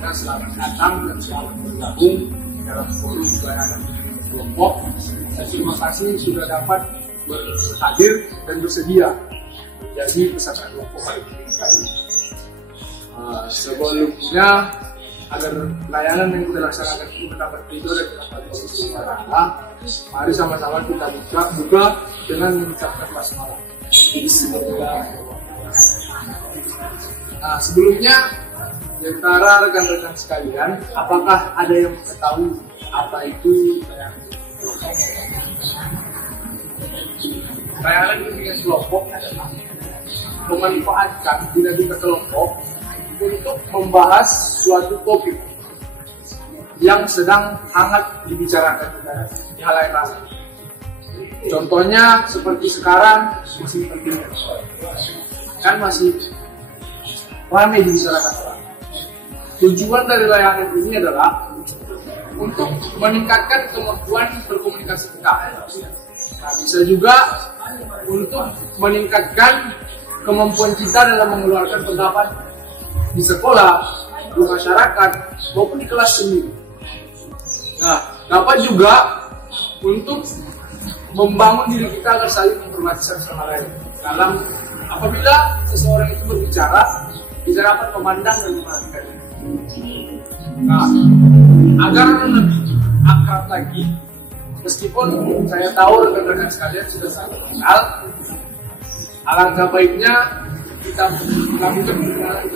Nah, selamat datang dan selamat bergabung dalam forum layanan kelompok. Dan terima kasih sudah dapat hadir dan bersedia menjadi peserta kelompok kali ini. Sebelumnya, agar layanan yang kita laksanakan ini mendapat ridho dan bermanfaat, mari sama-sama kita buka dengan mengucapkan basmalah. Nah, sebelumnya, di antara rekan-rekan sekalian, apakah ada yang mengetahui apa itu layanan kelompok? Layanan bimbingan kelompok adalah memanfaatkan dinamika kelompok untuk membahas suatu topik yang sedang hangat dibicarakan di halayak ramai. Contohnya seperti sekarang masih penting, kan masih ramai dibicarakan orang. Tujuan dari layanan ini adalah untuk meningkatkan kemampuan berkomunikasi kita. Nah, bisa juga untuk meningkatkan kemampuan kita dalam mengeluarkan pendapat di sekolah, di masyarakat, maupun di kelas sendiri. Nah, dapat juga untuk membangun diri kita agar saling menghormati satu sama lain. Dalam apabila seseorang itu berbicara, kita dapat memandang dan memperhatikan. Nah, agar lebih akrab lagi, meskipun saya tahu rekan-rekan sekalian sudah sangat kenal, alangkah baiknya kita melakukan perkenalan.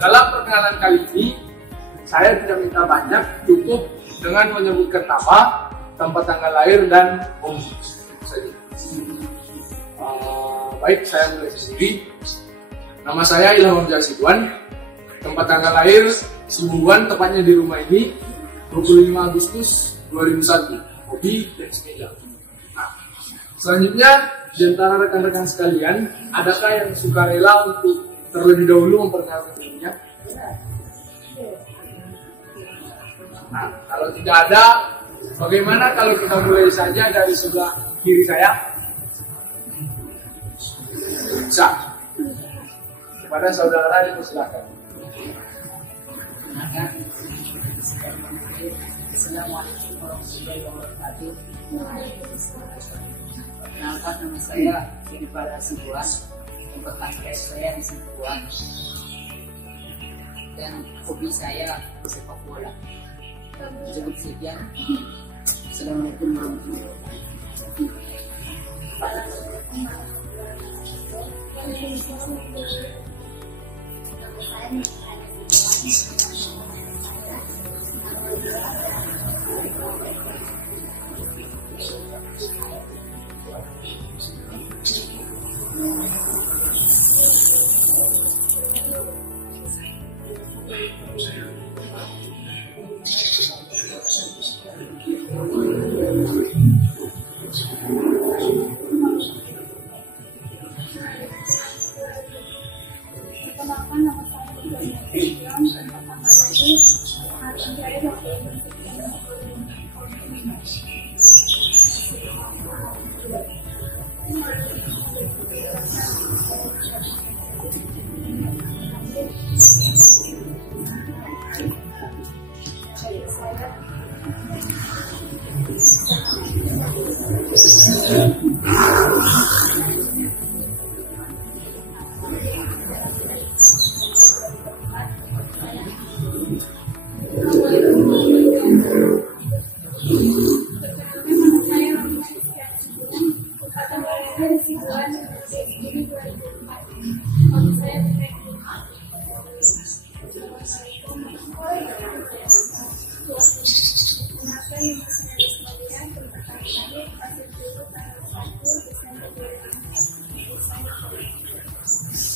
Dalam perkenalan kali ini, saya tidak minta banyak, cukup dengan menyebutkan nama, tempat tanggal lahir, dan umur saja. Baik, saya mulai sendiri. Nama saya Ilham Jasiduan. Tempat tanggal lahir Sibuan, tepatnya di rumah ini, 25 Agustus 2001. Hobi dan sepeda. Nah, selanjutnya, di antara rekan-rekan sekalian, adakah yang suka rela untuk terlebih dahulu memperkenalkan dirinya? Nah, kalau tidak ada, bagaimana kalau kita mulai saja dari sebelah kiri saya? Bisa. Kepada saudara dipersilakan. Assalamualaikum warahmatullahi wabarakatuh. Perkenalkan, nama saya Daripada Sibuan. Tempat lahir saya di Sibuan. Dan hobi saya sepak bola. Cukup sekian. Assalamualaikum warahmatullahi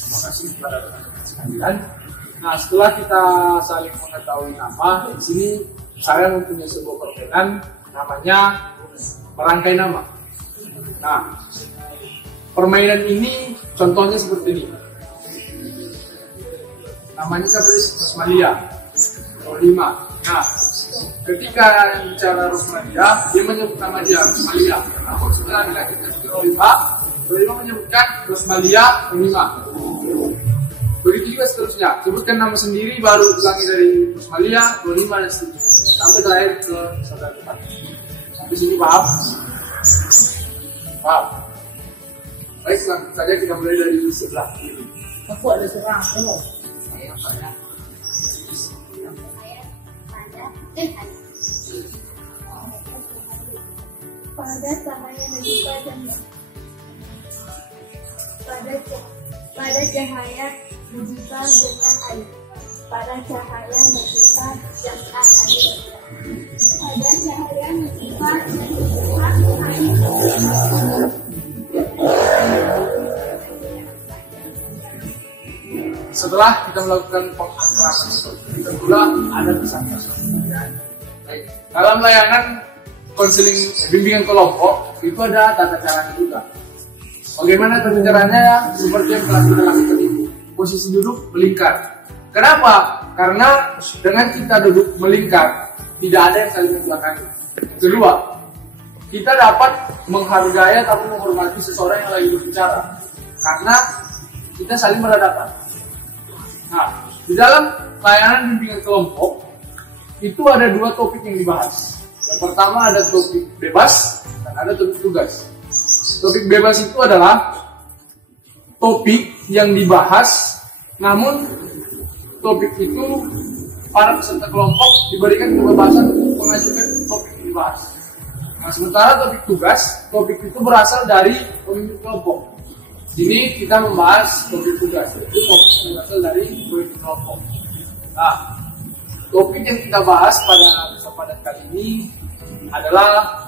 Terima kasih kepada rekan-rekan sekalian. Nah, setelah kita saling mengetahui nama, di sini saya mempunyai sebuah permainan namanya merangkai nama. Nah, permainan ini contohnya seperti ini. Namanya seperti Rosmalia, Rosmalia. Nah, ketika yang bicara Rosmalia, dia menyebut nama dia Rosmalia. Namun setelah kita Rosmalia, 25 menyebutkan Rosmalia Unima. Begitu juga seterusnya, sebutkan nama sendiri baru ulangi dari Rosmalia, 25 dan seterusnya sampai terakhir ke saudara depan. Sampai sini paham? Paham? Baik, langsung saja kita mulai dari sebelah kiri. Aku ada serang, saya pada pada cahaya nadifa dan pada cahaya nadifa dengan air, pada cahaya nadifa dan air, pada cahaya nadifa dan air. Setelah kita melakukan pengakraman seperti itu pula ada pesan-pesan. Baik, dalam layanan konseling bimbingan kelompok itu ada tata caranya juga. Bagaimana tata caranya? Seperti yang telah kita lakukan ini. Posisi duduk melingkar. Kenapa? Karena dengan kita duduk melingkar tidak ada yang saling membelakangi. Kedua, kita dapat menghargai atau menghormati seseorang yang lagi berbicara karena kita saling berhadapan. Nah, di dalam layanan bimbingan kelompok itu ada dua topik yang dibahas. Yang pertama ada topik bebas dan ada topik tugas. Topik bebas itu adalah topik yang dibahas, namun topik itu para peserta kelompok diberikan kebebasan untuk mengajukan topik yang dibahas. Nah, sementara topik itu berasal dari pemimpin kelompok. Sini kita membahas topik tugas, itu topik yang berasal dari pemimpin kelompok. Nah, topik yang kita bahas pada kesempatan kali ini adalah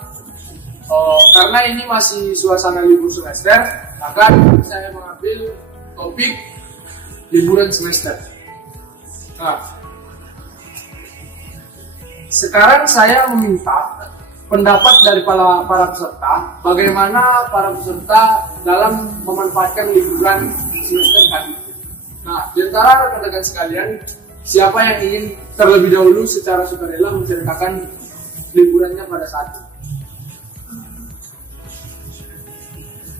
karena ini masih suasana libur semester, maka saya mengambil topik liburan semester. Nah, sekarang saya meminta pendapat dari para peserta, bagaimana para peserta dalam memanfaatkan liburan semester kali ini. Nah, di antara rekan-rekan sekalian, siapa yang ingin terlebih dahulu secara sukarela menceritakan liburannya pada saat ini?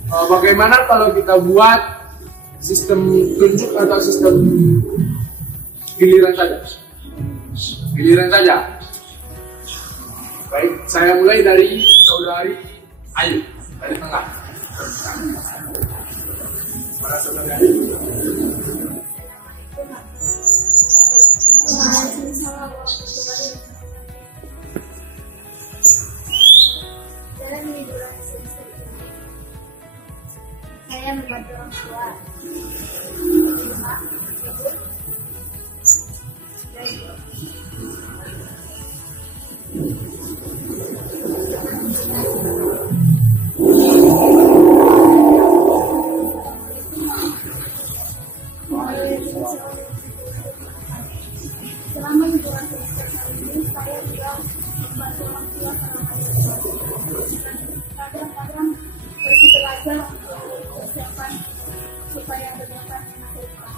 Bagaimana kalau kita buat sistem tunjuk atau sistem giliran saja? Giliran saja. Baik, saya mulai dari saudari Ayu dari tengah. Para saudari Ayu. Dalam liburan semester ini, saya membantu orang tua. Selama liburan semester ini, saya juga membantu orang tua kadang-kadang pergi belajar untuk persiapan supaya berdepan enak ke depan.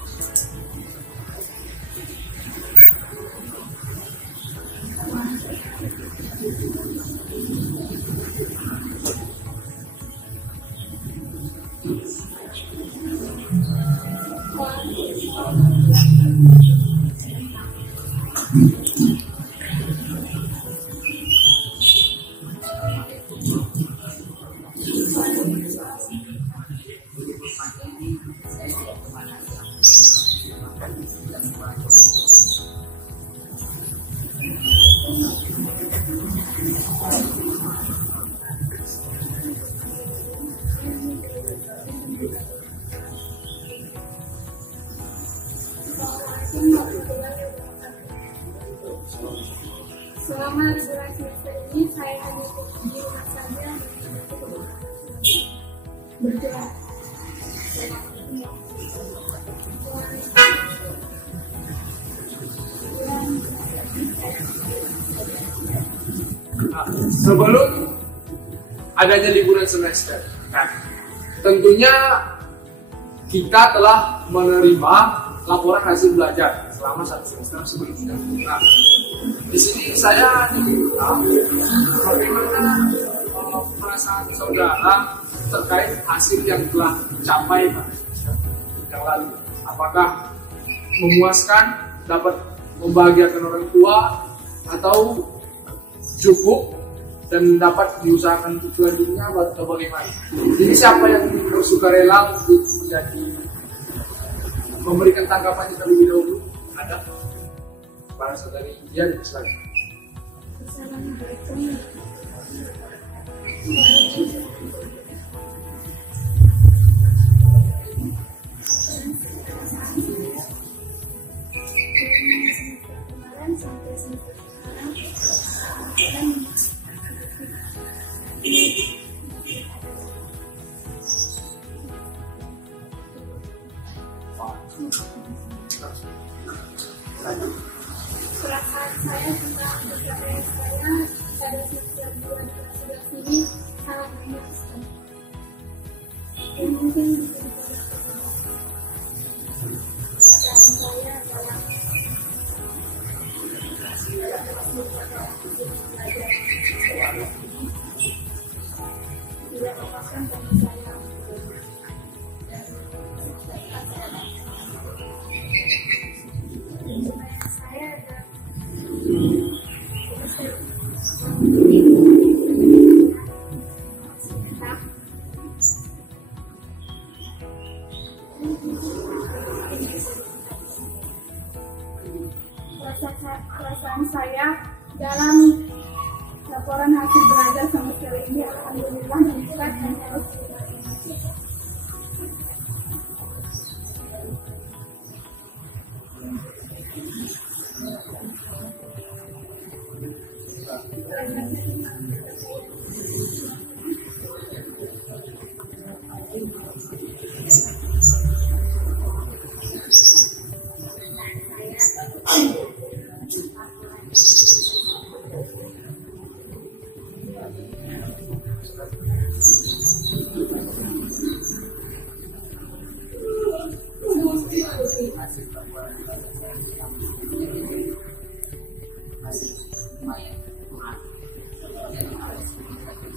Selama liburan semester ini, saya hanya di rumah saja bergerak. Nah, sebelum adanya liburan semester, kan, tentunya kita telah menerima laporan hasil belajar selama 1 semester sebelumnya. Nah, di sini saya diminta bagaimana perasaan saudara terkait hasil yang telah dicapai yang lalu. Apakah memuaskan, dapat membahagiakan orang tua, atau cukup dan dapat diusahakan untuk selanjutnya atau bagaimana? Jadi siapa yang bersukarela untuk menjadi memberikan tanggapannya terlebih dahulu? Ada para saudari India dan selanjutnya. Assalamualaikum. Kemarin sampai semester sekarang perasaan saya tentang perjalanan saya pada setiap bulan kelas 11 ini sangat memuaskan. Yang mungkin bisa dikatakan perasaan saya dalam tidak memuaskan bagi saya. Saya ada perasaan saya dalam laporan hasil belajar semester ini alhamdulillah meningkat dan terus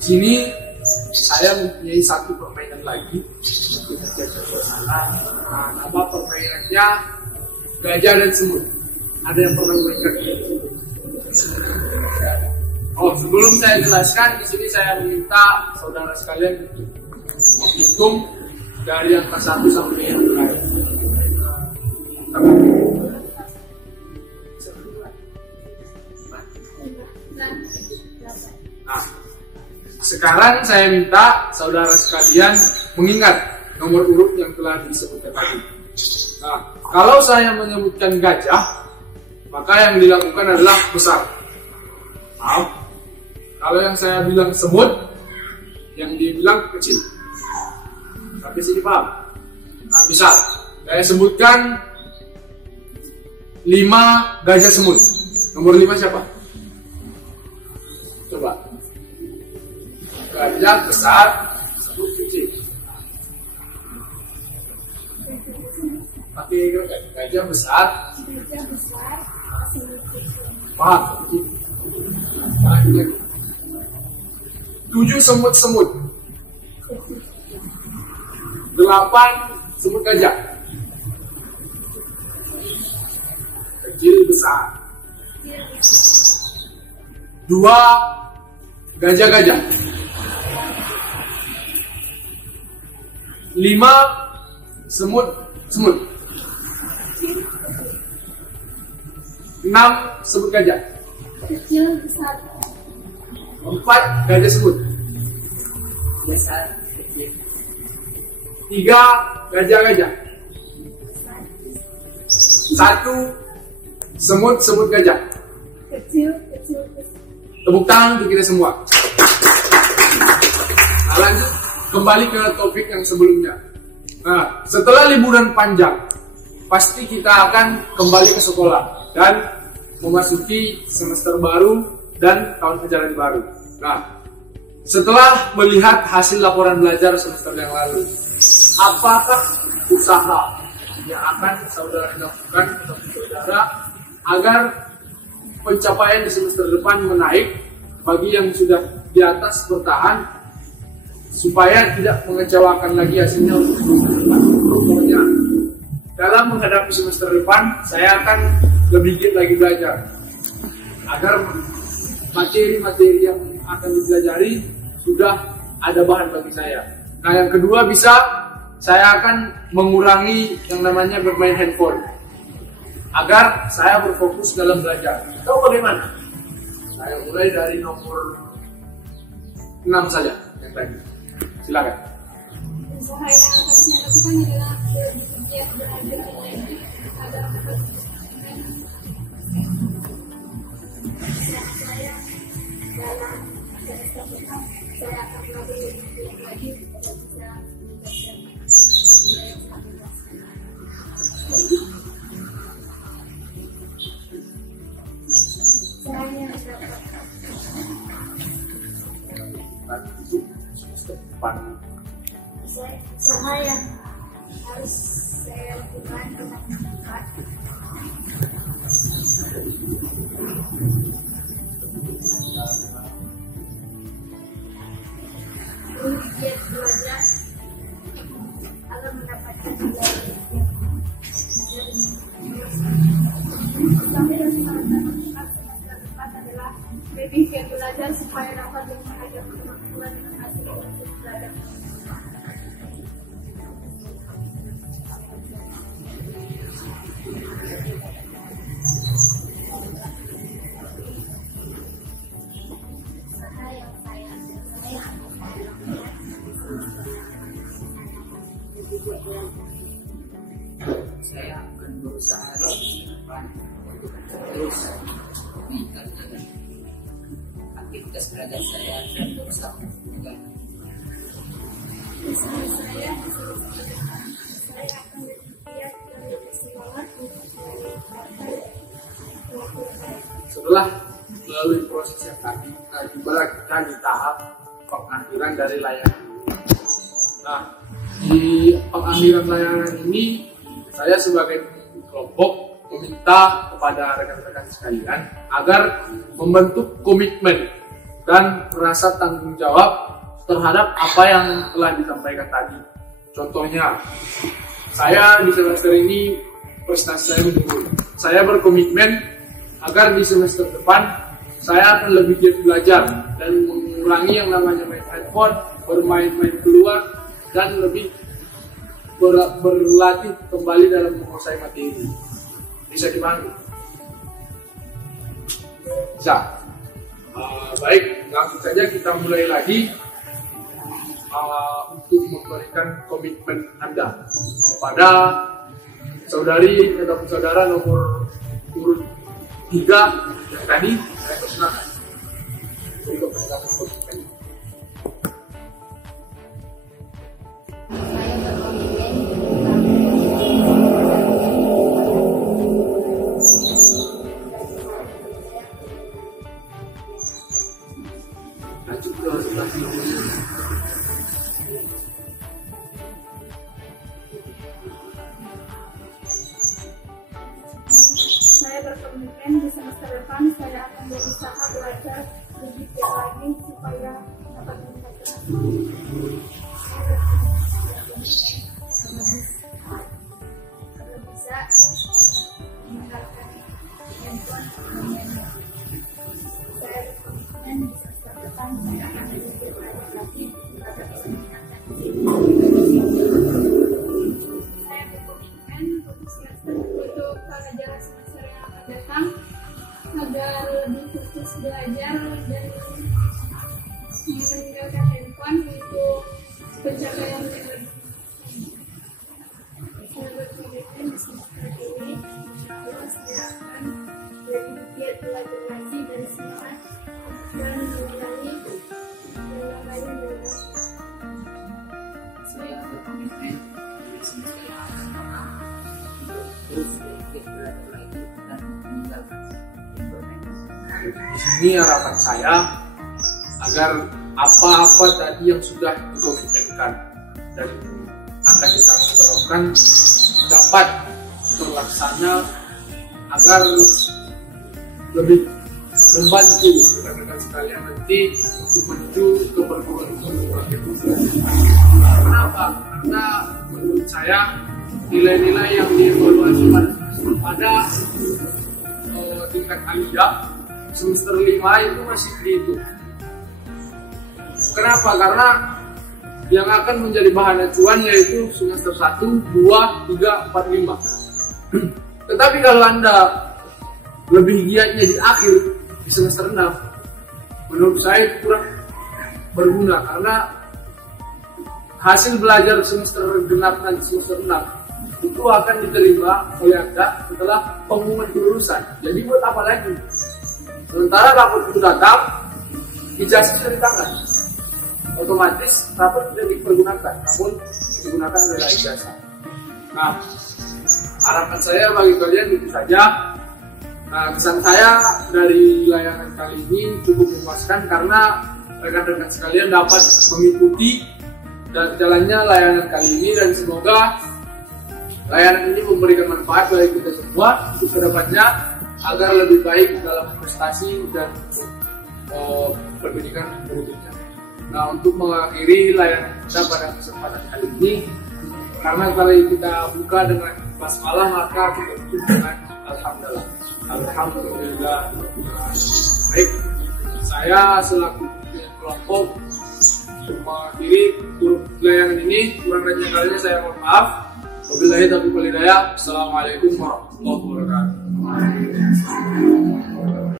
sini saya mempunyai satu permainan lagi untuk menjaga suasana. Nama permainannya gajah dan semut. Ada yang pernah mainkan? Oh, sebelum saya jelaskan, di sini saya minta saudara sekalian untuk menghitung dari angka 1 sampai yang terakhir. Nah, sekarang saya minta saudara sekalian mengingat nomor urut yang telah disebutkan tadi. Nah, kalau saya menyebutkan gajah, maka yang dilakukan adalah besar. Maaf. Kalau yang saya bilang semut, yang dia bilang kecil. Sampai sini paham? Nah, misal saya sebutkan 5 gajah semut. Nomor 5 siapa? Coba. Gajah besar, semut kecil. Pakai gajah besar. Paham? 7 semut-semut. 8 semut gajah. Kecil besar. 2 gajah-gajah. 5 semut-semut. 6 semut gajah. kecil besar. 4 gajah semut. Besar, kecil. 3 gajah-gajah. 1 semut-semut gajah. Kecil besar. Tepuk tangan untuk kita semua. Nah, lanjut kembali ke topik yang sebelumnya. Nah, setelah liburan panjang, pasti kita akan kembali ke sekolah dan memasuki semester baru dan tahun ajaran baru. Nah, setelah melihat hasil laporan belajar semester yang lalu, apakah usaha yang akan saudara lakukan atau saudara agar pencapaian di semester depan menaik bagi yang sudah di atas bertahan supaya tidak mengecewakan lagi hasilnya untuk pokoknya. Dalam menghadapi semester depan, saya akan lebih giat lagi belajar agar materi-materi yang akan dipelajari sudah ada bahan bagi saya. Nah, yang kedua saya akan mengurangi yang namanya bermain handphone agar saya berfokus dalam belajar. Tahu bagaimana? Saya mulai dari nomor 6 saja yang tadi. Silakan. Usaha yang harusnya lakukan adalah lebih giat belajar lagi agar dapat saya dalam semester depan saya akan lebih giat lagi dan bisa saya dapat Semester depan. usaha yang harus saya lakukan dengan cepat giat belajar agar mendapatkan nilai sampai semester depan adalah lebih giat belajar supaya dapat menghadapi kemampuan dengan hasil untuk belajar. Saya akan berusaha di depan untuk terus meningkatkan aktivitas belajar saya dan berusaha agar Usaha saya akan lebih giat dan lebih semangat untuk melakukan. Setelah melalui proses yang tadi, tibalah kita di tahap pengakhiran dari layanan. Nah, di pengakhiran layanan ini, saya sebagai kelompok meminta kepada rekan-rekan sekalian agar membentuk komitmen dan rasa tanggung jawab terhadap apa yang telah disampaikan tadi. Contohnya, saya di semester ini prestasi saya menurun. Saya berkomitmen agar di semester depan saya akan lebih giat belajar dan mengurangi yang namanya main handphone, bermain-main keluar, dan lebih berlatih kembali dalam menguasai materi. Bisa dibantu? Bisa. Baik, langsung saja kita mulai lagi untuk memberikan komitmen Anda kepada saudari ataupun saudara nomor urut 3 yang tadi saya persilakan. Berikut penjelasan komitmen. Saya berkomitmen di semester depan saya akan berusaha belajar lebih giat lagi supaya dapat meningkatkan agar bisa meninggalkan handphone. Saya berkomitmen di semester depan saya akan lebih giat lagi agar bisa meningkatkan saya berkomitmen untuk pelajaran semester yang akan datang agar lebih fokus belajar dan meninggalkan handphone untuk pencapaian yang lebih. Saya berkomitmen di semester ini bahwa saya akan lebih giat belajar lagi dan semangat dan mengurangi saya berkomitmen di semester yang akan datang terus giat belajar lagi dan meninggalkan Di sini harapan saya agar apa-apa tadi yang sudah dikomitmenkan dan akan ditanggungjawabkan dapat terlaksana agar lebih membantu rekan-rekan sekalian nanti untuk menuju ke perguruan tinggi. Kenapa? Karena menurut saya nilai-nilai yang dievaluasi pada tingkat aliyah semester 5 itu masih dihitung. Kenapa? Karena yang akan menjadi bahan acuan yaitu semester 1, 2, 3, 4, 5. Tetapi kalau Anda lebih giatnya di akhir, di semester 6, menurut saya kurang berguna, karena hasil belajar semester genap nanti semester 6 itu akan diterima oleh Anda setelah pengumuman kelulusan. Jadi buat apa lagi? Sementara rapor itu datang, ijazah sudah di tangan, otomatis rapor tidak dipergunakan, namun digunakan adalah ijazah. Nah, harapan saya bagi kalian itu saja. Nah, kesan saya dari layanan kali ini cukup memuaskan karena rekan-rekan sekalian dapat mengikuti dan jalannya layanan kali ini, dan semoga layanan ini memberikan manfaat bagi kita semua untuk kedepannya agar lebih baik dalam prestasi dan pendidikan berikutnya. Nah, untuk mengakhiri layanan kita pada kesempatan kali ini, karena kali kita buka dengan basmalah, maka kita tutup dengan alhamdulillah. Alhamdulillah. Baik, saya selaku kelompok mengakhiri layanan ini. Kurang lebihnya kalinya saya mohon maaf. Wabillahi taufiq wal hidayah. Assalamualaikum warahmatullahi wabarakatuh.